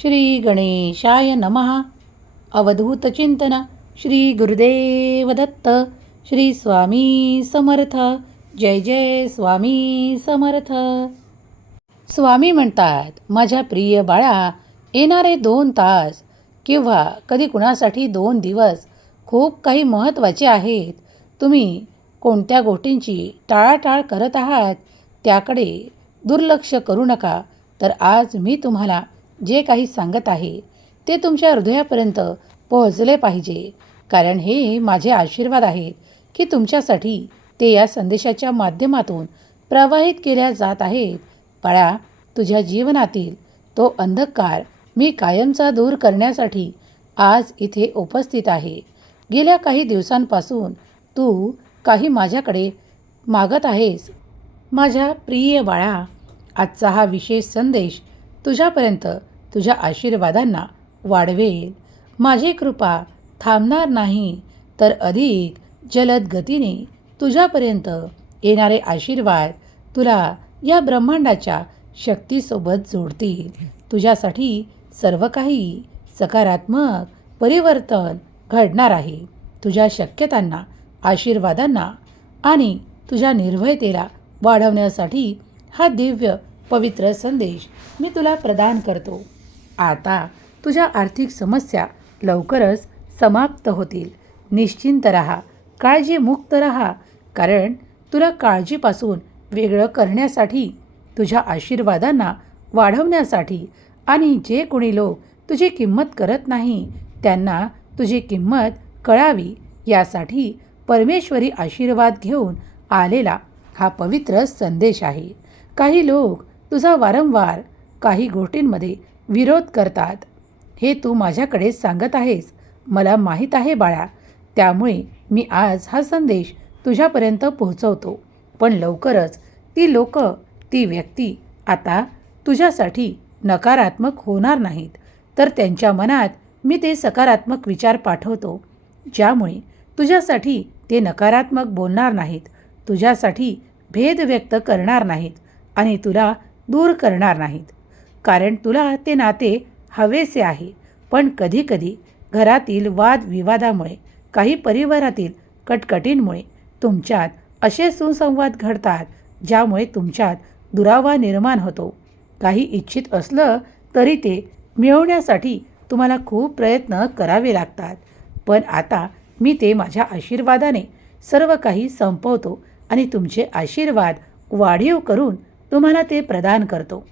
श्री गणेशाय नमहा अवधूत चिंतन श्री गुरुदेवदत्त श्री स्वामी समर्थ जय जय स्वामी समर्थ स्वामी म्हणतात माझ्या प्रिय बाळा येणारे दोन तास किंवा कधी कुणासाठी दोन दिवस खूप काही महत्त्वाचे आहेत तुम्ही कोणत्या गोष्टींची टाळाटाळ करत आहात त्याकडे दुर्लक्ष करू नका तर आज मी तुम्हाला जे काही सांगत आहे ते तुमच्या हृदयापर्यंत पोहोचले पाहिजे कारण हे माझे आशीर्वाद आहेत की तुमच्यासाठी ते या संदेशाच्या माध्यमातून प्रवाहित केल्या जात आहेत पळा तुझ्या जीवनातील तो अंधकार मी कायमचा दूर करण्यासाठी आज इथे उपस्थित आहे गेल्या काही दिवसांपासून तू काही माझ्याकडे मागत आहेस माझ्या प्रिय बाळा आजचा हा विशेष संदेश तुझ्यापर्यंत तुझ्या आशीर्वादांना वाढवेल माझी कृपा थांबणार नाही तर अधिक जलद गतीने तुझ्यापर्यंत येणारे आशीर्वाद तुला या ब्रह्मांडाच्या शक्तीसोबत जोडतील तुझ्यासाठी सर्व काही सकारात्मक परिवर्तन घडणार आहे तुझ्या शक्यतांना आशीर्वादांना आणि तुझ्या निर्भयतेला वाढवण्यासाठी हा दिव्य पवित्र संदेश मी तुला प्रदान करतो आता तुझ्या आर्थिक समस्या लवकरच समाप्त होतील निश्चिंत रहा काळजीमुक्त राहा कारण तुला काळजीपासून वेगळं करण्यासाठी तुझ्या आशीर्वादांना वाढवण्यासाठी आणि जे कोणी लोक तुझी किंमत करत नाही त्यांना तुझी किंमत कळावी यासाठी परमेश्वरी आशीर्वाद घेऊन आलेला हा पवित्र संदेश आहे काही लोक तुझा वारंवार काही गोष्टींमध्ये विरोध करतात हे तू माझ्याकडे सांगत आहेस मला माहीत आहे बाळा त्यामुळे मी आज हा संदेश तुझ्यापर्यंत पोहोचवतो पण लवकरच लो ती लोक ती व्यक्ती आता तुझ्यासाठी नकारात्मक होणार नाहीत तर त्यांच्या मनात मी ते सकारात्मक विचार पाठवतो ज्यामुळे तुझ्यासाठी ते नकारात्मक बोलणार नाहीत तुझ्यासाठी भेद व्यक्त करणार नाहीत आणि तुला दूर करणार नाहीत कारण तुला ते नाते हवेसे आहे पण कधीकधी घरातील वादविवादामुळे काही परिवारातील कटकटींमुळे तुमच्यात असे सुसंवाद घडतात ज्यामुळे तुमच्यात दुरावा निर्माण होतो काही इच्छित असलं तरी ते मिळवण्यासाठी तुम्हाला खूप प्रयत्न करावे लागतात पण आता मी ते माझ्या आशीर्वादाने सर्व काही संपवतो आणि तुमचे आशीर्वाद वाढीव करून तुम्हाला ते प्रदान करतो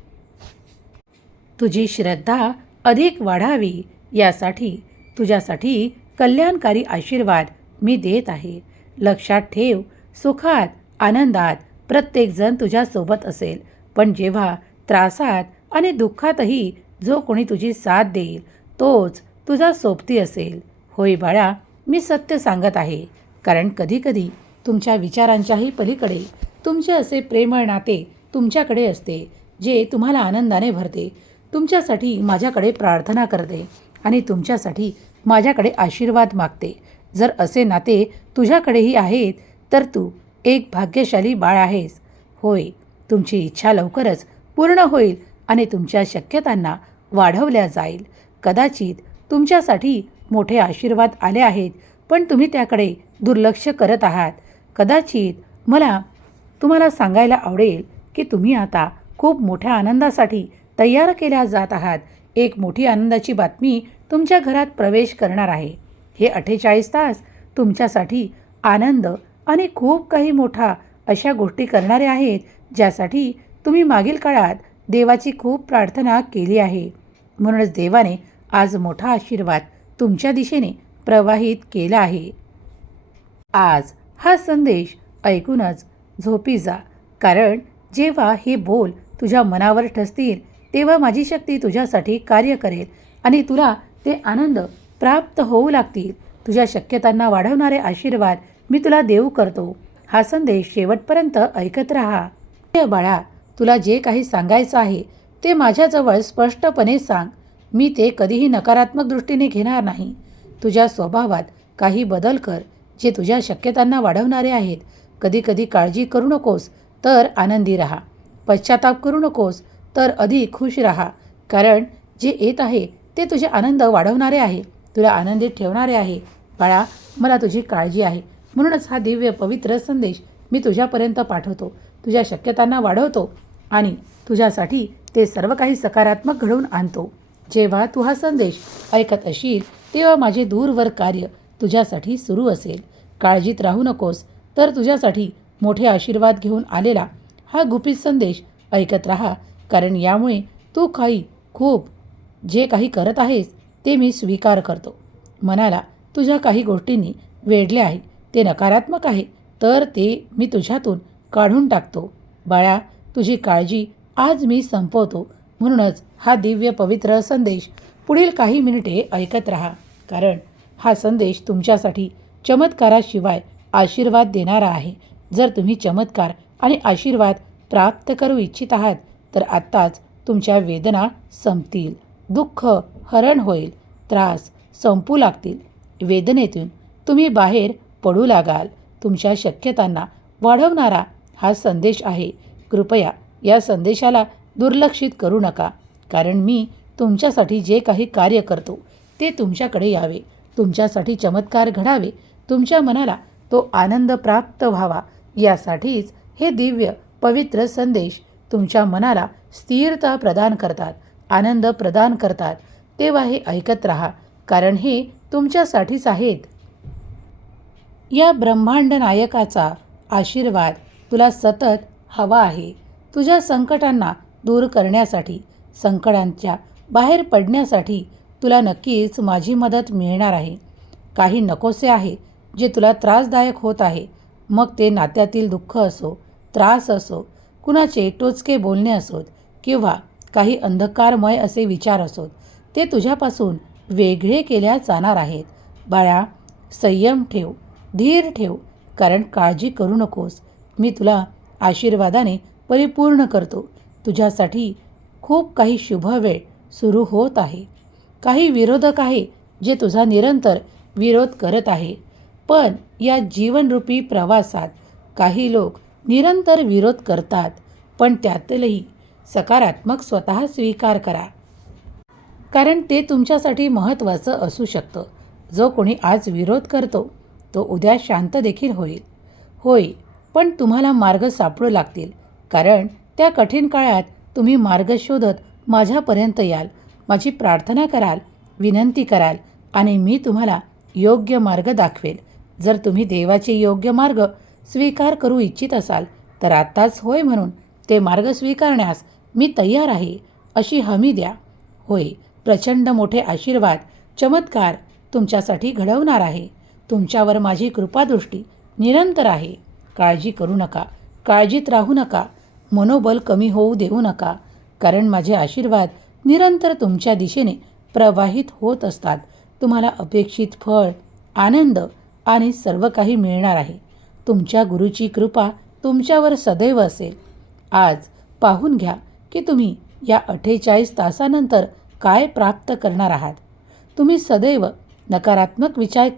तुझी श्रद्धा अधिक वाढावी यासाठी तुझ्यासाठी कल्याणकारी आशीर्वाद मी देत आहे लक्षात ठेव सुखात आनंदात प्रत्येकजण तुझ्यासोबत असेल पण जेव्हा त्रासात आणि दुःखातही जो कोणी तुझी साथ देईल तोच तुझा सोबती असेल होय बाळा मी सत्य सांगत आहे कारण कधीकधी तुमच्या विचारांच्याही पलीकडे तुमचे असे प्रेमळ नाते तुमच्याकडे असते जे तुम्हाला आनंदाने भरते तुमच्यासाठी माझ्याकडे प्रार्थना करते आणि तुमच्यासाठी माझ्याकडे आशीर्वाद मागते जर असे नाते तुझ्याकडेही आहेत तर तू एक भाग्यशाली बाळ आहेस होय तुमची इच्छा लवकरच पूर्ण होईल आणि तुमच्या शक्यतांना वाढवल्या जाईल कदाचित तुमच्यासाठी मोठे आशीर्वाद आले आहेत पण तुम्ही त्याकडे दुर्लक्ष करत आहात कदाचित मला तुम्हाला सांगायला आवडेल की तुम्ही आता खूप मोठ्या आनंदासाठी तयार केल्या जात आहात एक मोठी आनंदाची बातमी तुमच्या घरात प्रवेश करणार आहे हे अठ्ठेचाळीस तास तुमच्यासाठी आनंद आणि खूप काही मोठा अशा गोष्टी करणारे आहेत ज्यासाठी तुम्ही मागील काळात देवाची खूप प्रार्थना केली आहे म्हणूनच देवाने आज मोठा आशीर्वाद तुमच्या दिशेने प्रवाहित केला आहे आज हा संदेश ऐकूनच झोपी जा कारण जेव्हा हे बोल तुझ्या मनावर ठसतील तेव्हा माझी शक्ती तुझ्यासाठी कार्य करेल आणि तुला ते आनंद प्राप्त होऊ लागतील तुझ्या शक्यतांना वाढवणारे आशीर्वाद मी तुला देऊ करतो हा संदेश शेवटपर्यंत ऐकत राहा बाळा तुला जे काही सांगायचं आहे ते माझ्याजवळ स्पष्टपणे सांग मी ते कधीही नकारात्मक दृष्टीने घेणार नाही तुझ्या स्वभावात काही बदल कर जे तुझ्या शक्यतांना वाढवणारे आहेत कधीकधी काळजी करू नकोस तर आनंदी राहा पश्चाताप करू नकोस तर अधिक खुश राहा कारण जे येत आहे ते तुझे आनंद वाढवणारे आहे तुला आनंदित ठेवणारे आहे बाळा मला तुझी काळजी आहे म्हणूनच हा दिव्य पवित्र संदेश मी तुझ्यापर्यंत पाठवतो तुझ्या शक्यतांना वाढवतो आणि तुझ्यासाठी ते सर्व काही सकारात्मक घडवून आणतो जेव्हा तू हा संदेश ऐकत असील तेव्हा माझे दूरवर कार्य तुझ्यासाठी सुरू असेल काळजीत राहू नकोस तर तुझ्यासाठी मोठे आशीर्वाद घेऊन आलेला हा गुपित संदेश ऐकत रहा कारण यामुळे तू काही खूप जे काही करत आहेस ते मी स्वीकार करतो मनाला तुझ्या काही गोष्टींनी वेढले आहे ते नकारात्मक आहे तर ते मी तुझ्यातून काढून टाकतो बाळा तुझी काळजी आज मी संपवतो म्हणूनच हा दिव्य पवित्र संदेश पुढील काही मिनिटे ऐकत राहा कारण हा संदेश तुमच्यासाठी चमत्काराशिवाय आशीर्वाद देणारा आहे जर तुम्ही चमत्कार आणि आशीर्वाद प्राप्त करू इच्छित आहात तर आत्ताच तुमच्या वेदना संपतील दुःख हरण होईल त्रास संपू लागतील वेदनेतून तुम्ही बाहेर पडू लागाल तुमच्या शक्यतांना वाढवणारा हा संदेश आहे कृपया या संदेशाला दुर्लक्षित करू नका कारण मी तुमच्यासाठी जे काही कार्य करतो ते तुमच्याकडे यावे तुमच्यासाठी चमत्कार घडावे तुमच्या मनाला तो आनंद प्राप्त व्हावा यासाठीच हे दिव्य पवित्र संदेश तुमच्या मनाला स्थिरता प्रदान करतात आनंद प्रदान करतात तेव्हा हे ऐकत राहा कारण हे तुमच्यासाठीच आहेत या ब्रह्मांड नायकाचा आशीर्वाद तुला सतत हवा आहे तुझ्या संकटांना दूर करण्यासाठी संकटांच्या बाहेर पडण्यासाठी तुला नक्कीच माझी मदत मिळणार आहे काही नकोसे आहे जे तुला त्रासदायक होत आहे मग ते नात्यातील दुःख असो त्रास असो कुणाचे टोचके बोलणे असोत किंवा काही अंधकारमय असे विचार असोत ते तुझ्यापासून वेगळे केल्या जाणार आहेत बाळा संयम ठेव धीर ठेव कारण काळजी करू नकोस मी तुला आशीर्वादाने परिपूर्ण करतो तुझ्यासाठी खूप काही शुभ वेळ सुरू होत आहे काही विरोधक आहे जे तुझा निरंतर विरोध करत आहे पण या जीवनरूपी प्रवासात काही लोक निरंतर विरोध करतात पण त्यातलही सकारात्मक स्वतः स्वीकार करा कारण ते तुमच्यासाठी महत्त्वाचं असू शकतं जो कोणी आज विरोध करतो तो उद्या शांत देखील होईल होय पण तुम्हाला मार्ग सापडू लागतील कारण त्या कठीण काळात तुम्ही मार्ग शोधत माझ्यापर्यंत याल माझी प्रार्थना कराल विनंती कराल आणि मी तुम्हाला योग्य मार्ग दाखवेल जर तुम्ही देवाचे योग्य मार्ग स्वीकार करू इच्छित असाल तर आत्ताच होय म्हणून ते मार्ग स्वीकारण्यास मी तयार आहे अशी हमी द्या होय प्रचंड मोठे आशीर्वाद चमत्कार तुमच्यासाठी घडवणार आहे तुमच्यावर माझी कृपादृष्टी निरंतर आहे काळजी करू नका काळजीत राहू नका मनोबल कमी होऊ देऊ नका कारण माझे आशीर्वाद निरंतर तुमच्या दिशेने प्रवाहित होत असतात तुम्हाला अपेक्षित फळ आनंद आणि आने सर्व काही मिळणार आहे तुमच्या गुरुची कृपा तुमच्यावर सदैव असेल आज पाहून घ्या की तुम्ही या अठ्ठेचाळीस तासानंतर काय प्राप्त करणार आहात तुम्ही सदैव नकारात्मक विचार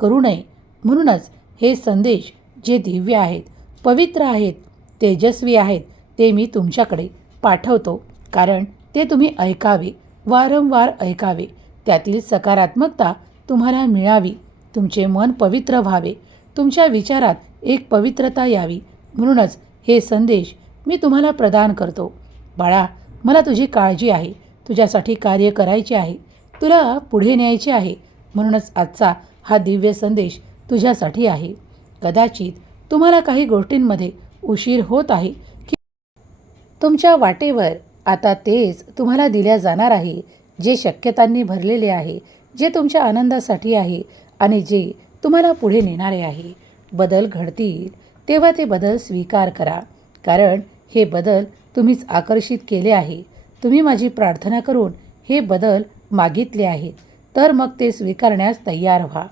करू नये म्हणूनच हे संदेश जे दिव्य आहेत पवित्र आहेत तेजस्वी आहेत ते मी तुमच्याकडे पाठवतो कारण ते तुम्ही ऐकावे वारंवार ऐकावे त्यातील सकारात्मकता तुम्हाला मिळावी तुमचे मन पवित्र व्हावे तुमच्या विचारात एक पवित्रता यावी म्हणूनच हे संदेश मी तुम्हाला प्रदान करतो बाळा मला तुझी काळजी आहे तुझ्यासाठी कार्य करायचे आहे तुला पुढे न्यायचे आहे म्हणूनच आजचा हा दिव्य संदेश तुझ्यासाठी आहे कदाचित तुम्हाला काही गोष्टींमध्ये उशीर होत आहे की तुमच्या वाटेवर आता तेच तुम्हाला दिल्या जाणार आहे जे शक्यतांनी भरलेले आहे जे तुमच्या आनंदासाठी आहे आणि जे तुम्हाला पुढे नेणारे आहे बदल घडतील तेव्हा ते बाते बदल स्वीकार करा कारण हे बदल तुम्हीच आकर्षित केले आहे तुम्ही माझी प्रार्थना करून हे बदल मागितले आहेत तर मग ते स्वीकारण्यास तयार व्हा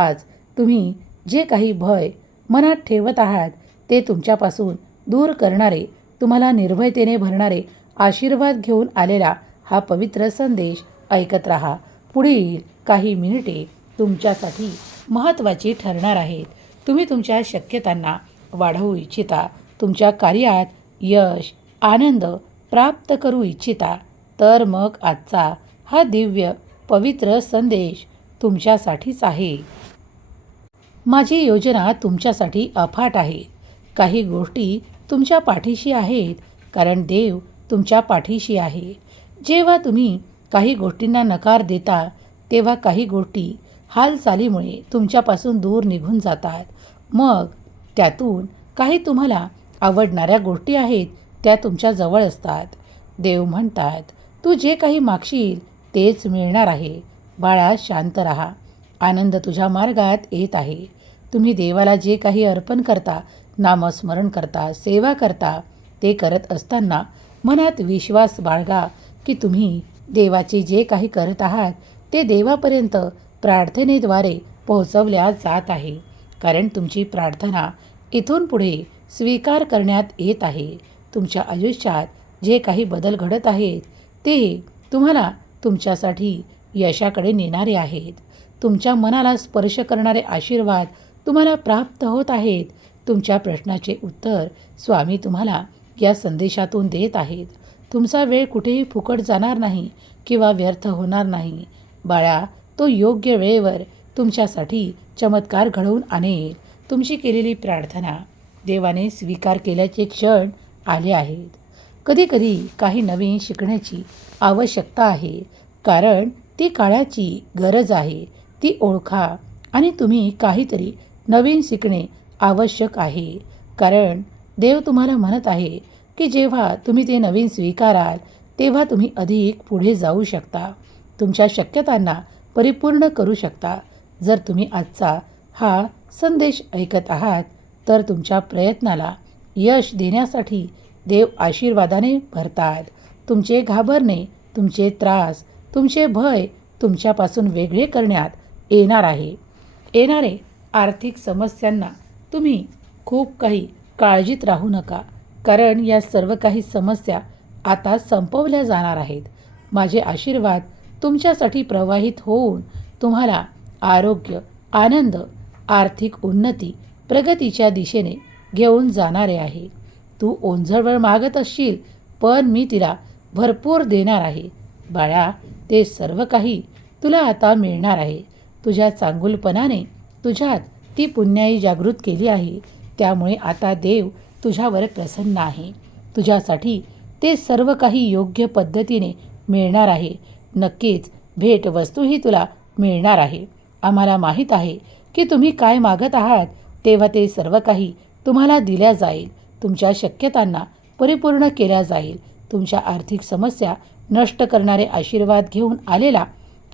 आज तुम्ही जे काही भय मनात ठेवत आहात ते तुमच्यापासून दूर करणारे तुम्हाला निर्भयतेने भरणारे आशीर्वाद घेऊन आलेला हा पवित्र संदेश ऐकत रहा पुढील काही मिनिटे तुमच्यासाठी महत्त्वाची ठरणार आहेत तुम्ही तुमच्या शक्यतांना वाढवू इच्छिता तुमच्या कार्यात यश आनंद प्राप्त करू इच्छिता तर मग आजचा हा दिव्य पवित्र संदेश तुमच्यासाठीच आहे माझी योजना तुमच्यासाठी अफाट आहे काही गोष्टी तुमच्या पाठीशी आहेत कारण देव तुमच्या पाठीशी आहे जेव्हा तुम्ही काही गोष्टींना नकार देता तेव्हा काही गोष्टी हालचालीमुळे तुमच्यापासून दूर निघून जातात मग त्यातून काही तुम्हाला आवडणाऱ्या गोष्टी आहेत त्या तुमच्या जवळ असतात देव म्हणतात तू जे काही मागशील तेच मिळणार आहे बाळा शांत राहा आनंद तुझ्या मार्गात येत आहे तुम्ही देवाला जे काही अर्पण करता नामस्मरण करता सेवा करता ते करत असताना मनात विश्वास बाळगा की तुम्ही देवाचे जे काही करत आहात ते देवापर्यंत प्रार्थनेद्वारे पोहोचवल्या जात आहे कारण तुमची प्रार्थना इथून पुढे स्वीकार करण्यात येत आहे तुमच्या आयुष्यात जे काही बदल घडत आहेत ते तुम्हाला तुमच्यासाठी यशाकडे नेणारे आहेत तुमच्या मनाला स्पर्श करणारे आशीर्वाद तुम्हाला प्राप्त होत आहेत तुमच्या प्रश्नाचे उत्तर स्वामी तुम्हाला या संदेशातून देत आहेत तुमचा वेळ कुठेही फुकट जाणार नाही किंवा व्यर्थ होणार नाही बाळा तो योग्य वेळेवर तुमच्यासाठी चमत्कार घडवून आणेल तुमची केलेली प्रार्थना देवाने स्वीकार केल्याचे क्षण आले आहेत कधीकधी काही नवीन शिकण्याची आवश्यकता आहे कारण ती काळाची गरज आहे ती ओळखा आणि तुम्ही काहीतरी नवीन शिकणे आवश्यक आहे कारण देव तुम्हाला म्हणत आहे की जेव्हा तुम्ही ते नवीन स्वीकाराल तेव्हा तुम्ही अधिक पुढे जाऊ शकता तुमच्या शक्यतांना परिपूर्ण करू शकता जर तुम्ही आजचा हा संदेश ऐकत आहात तर तुमच्या प्रयत्नाला यश देण्यासाठी देव आशीर्वादाने भरतात तुमचे घाबरणे तुमचे त्रास तुमचे भय तुमच्यापासून वेगळे करण्यात येणार आहे येणारे आर्थिक समस्यांना तुम्ही खूप काही काळजीत राहू नका कारण या सर्व काही समस्या आता संपवल्या जाणार आहेत माझे आशीर्वाद तुमच्यासाठी प्रवाहित होऊन तुम्हाला आरोग्य आनंद आर्थिक उन्नती प्रगतीच्या दिशेने घेऊन जाणारे आहे तू ओंझळवळ मागत असशील पण मी तिला भरपूर देणार आहे बाळा ते सर्व काही तुला आता मिळणार आहे तुझ्या चांगुलपणाने तुझ्यात ती पुण्याई जागृत केली आहे त्यामुळे आता देव तुझ्यावर प्रसन्न आहे तुझ्यासाठी ते सर्व काही योग्य पद्धतीने मिळणार आहे नक्कीच भेटवस्तूही तुला मिळणार आहे आम्हाला माहीत आहे की तुम्ही काय मागत आहात तेव्हा ते सर्व काही तुम्हाला दिल्या जाईल तुमच्या शक्यतांना परिपूर्ण केल्या जाईल तुमच्या आर्थिक समस्या नष्ट करणारे आशीर्वाद घेऊन आलेला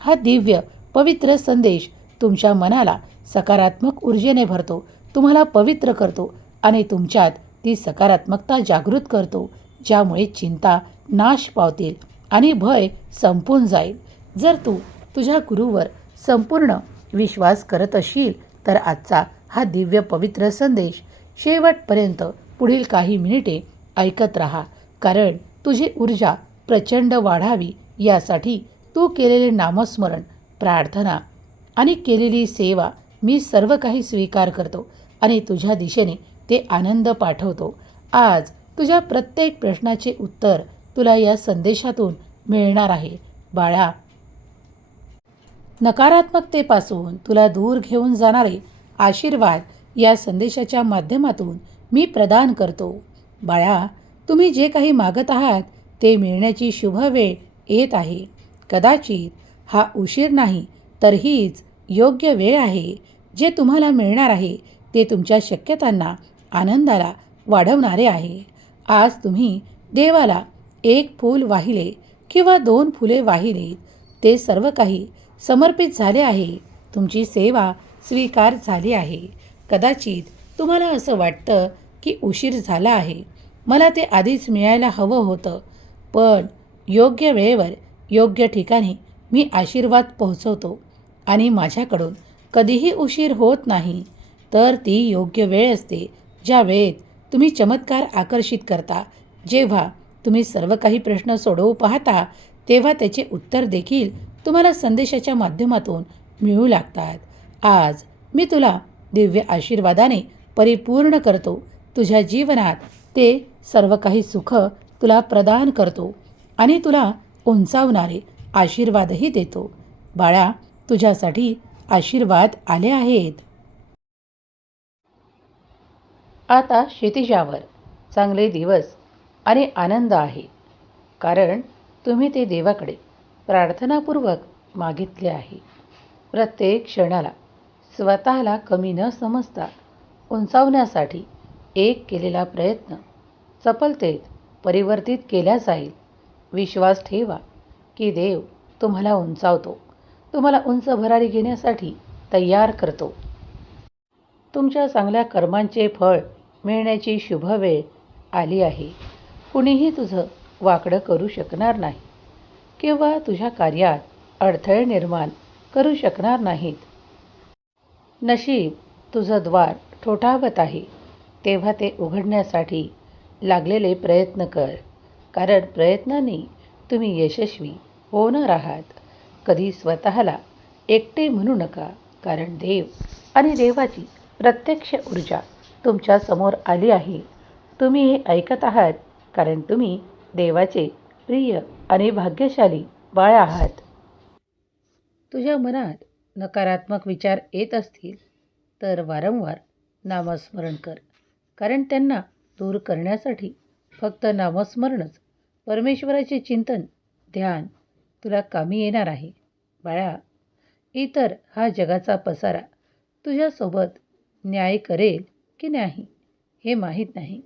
हा दिव्य पवित्र संदेश तुमच्या मनाला सकारात्मक ऊर्जेने भरतो तुम्हाला पवित्र करतो आणि तुमच्यात ती सकारात्मकता जागृत करतो ज्यामुळे चिंता नाश पावतील आणि भय संपून जाईल जर तू तु, तुझ्या गुरुवर संपूर्ण विश्वास करत असील तर आजचा हा दिव्य पवित्र संदेश शेवटपर्यंत पुढील काही मिनिटे ऐकत राहा कारण तुझी ऊर्जा प्रचंड वाढावी यासाठी तू केलेले नामस्मरण प्रार्थना आणि केलेली सेवा मी सर्व काही स्वीकार करतो आणि तुझ्या दिशेने ते आनंद पाठवतो आज तुझ्या प्रत्येक प्रश्नाचे उत्तर तुला या संदेशातून मिळणार आहे बाळा नकारात्मकतेपासून तुला दूर घेऊन जाणारे आशीर्वाद या संदेशाच्या माध्यमातून मी प्रदान करतो बाळा तुम्ही जे काही मागत आहात ते मिळण्याची शुभ वेळ येत आहे कदाचित हा उशीर नाही तरहीच योग्य वेळ आहे जे तुम्हाला मिळणार आहे ते तुमच्या शक्यतांना आनंदाला वाढवणारे आहे आज तुम्ही देवाला एक फूल वाहिले किंवा दोन फुले वाहिलीत ते सर्व काही समर्पित झाले आहे तुमची सेवा स्वीकार झाली आहे कदाचित तुम्हाला असं वाटतं की उशीर झाला आहे मला ते आधीच मिळायला हवं होतं पण योग्य वेळेवर योग्य ठिकाणी मी आशीर्वाद पोहोचवतो आणि माझ्याकडून कधीही उशीर होत नाही तर ती योग्य वेळ असते ज्या वेळेत तुम्ही चमत्कार आकर्षित करता जेव्हा तुम्ही सर्व काही प्रश्न सोडवू पाहता तेव्हा त्याचे उत्तर देखील तुम्हाला संदेशाच्या माध्यमातून मिळू लागतात आज मी तुला दिव्य आशीर्वादाने परिपूर्ण करतो तुझ्या जीवनात ते सर्व काही सुख तुला प्रदान करतो आणि तुला उंचावणारे आशीर्वादही देतो बाळा तुझ्यासाठी आशीर्वाद आले आहेत आता शेतीजावर चांगले दिवस आणि आनंद आहे कारण तुम्ही ते देवाकडे प्रार्थनापूर्वक मागितले आहे प्रत्येक क्षणाला स्वतःला कमी न समजता उंचावण्यासाठी एक केलेला प्रयत्न सफलतेत परिवर्तित केला जाईल विश्वास ठेवा की देव तुम्हाला उंचावतो तुम्हाला उंच भरारी घेण्यासाठी तयार करतो तुमच्या चांगल्या कर्मांचे फळ मिळण्याची शुभ वेळ आली आहे कुणीही तुझं वाकडं करू शकणार नाही किंवा तुझ्या कार्यात अडथळे निर्माण करू शकणार नाहीत नशीब तुझं द्वार ठोठावत आहे तेव्हा ते उघडण्यासाठी लागलेले प्रयत्न कर कारण प्रयत्नाने तुम्ही यशस्वी होणार आहात कधी स्वतःला एकटे म्हणू नका कारण देव आणि देवाची प्रत्यक्ष ऊर्जा तुमच्यासमोर आली आहे तुम्ही हे ऐकत आहात कारण तुम्ही देवाचे प्रिय आणि भाग्यशाली बाळ आहात तुझ्या मनात नकारात्मक विचार येत असतील तर वारंवार नामस्मरण कर कारण त्यांना दूर करण्यासाठी फक्त नामस्मरणच परमेश्वराचे चिंतन ध्यान तुला कामी येणार आहे बाळा इतर हा जगाचा पसारा तुझ्यासोबत न्याय करेल की नाही हे माहीत नाही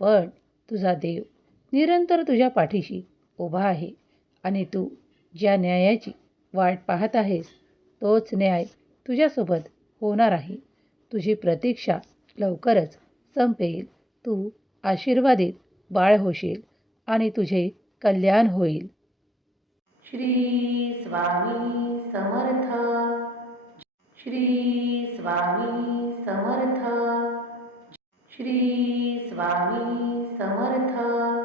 पण तुझा देव निरंतर तुझ्या पाठीशी उभा आहे आणि तू ज्या न्यायाची वाट पाहत आहेस तोच न्याय तुझ्यासोबत होणार आहे तुझी प्रतीक्षा लवकरच संपेल तू आशीर्वादित बाळ होशील आणि तुझे कल्याण होईल श्री स्वामी समर्थ श्री स्वामी समर्थ श्री स्वामी समर्थ